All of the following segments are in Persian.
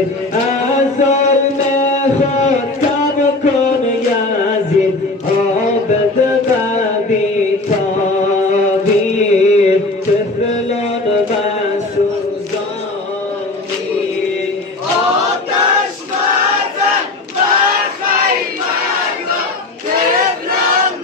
یزید از ظلم خود کم کن یزید عابد و بی‌تابی طفلان و سوزانی آتش مزن بر خیمه را طفلان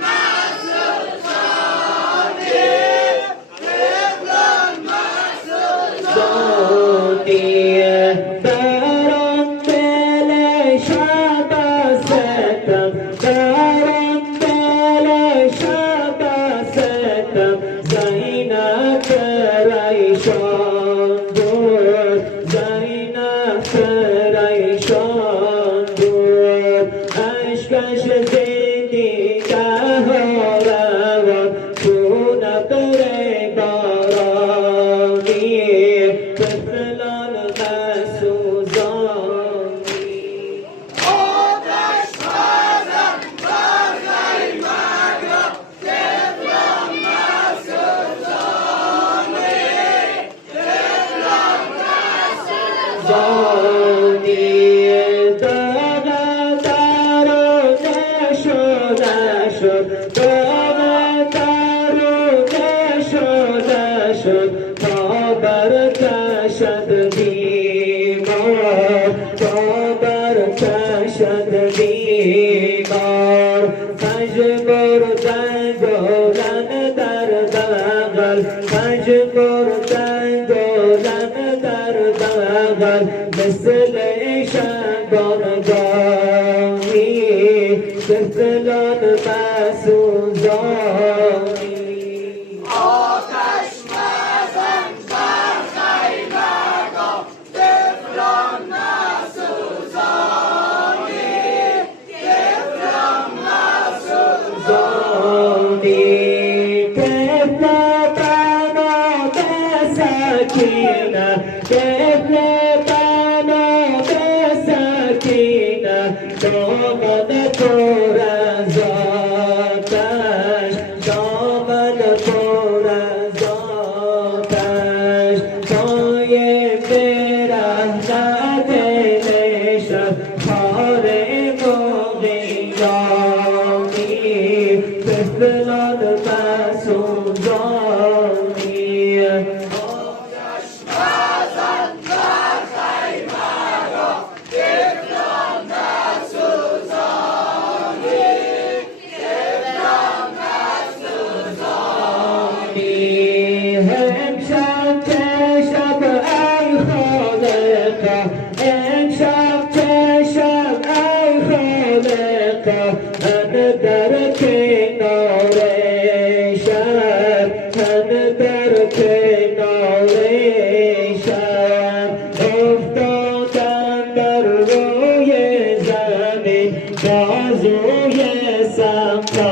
در آن دل شب ستم در آن دل شب ستم زینب پریشان بود زینب پریشان بود اشکش زندیده ها روان چون ابر بارانی طفلان مسوزانی آتش مزن بر خیمه را طفلان زانی داغ درونه شده شد داغ درونه شده شد تا برکشد بیمار تا برکشد بیمار مجبوردن دولن در بغل مجبوردن دولن در بغل مثل شبانگاهی طفلان مسوزانی آتش مزن بر خیمه را طفلان مسوزانی طفلان مسوزانی زانی طفل بنا به سکینه دامن پر از آتش دامن پر از آتش پای برهنت نشد خار مغیانی طفلان مسوزانی آتش مزن بر خیمه را طفلان مسوزانی طفلان مسوزانی امشب چه شب ای خالقا امشب چه شب ای خالقا من در کنار شب من در کنار شب افتادم بر روی زمین بازوی سمت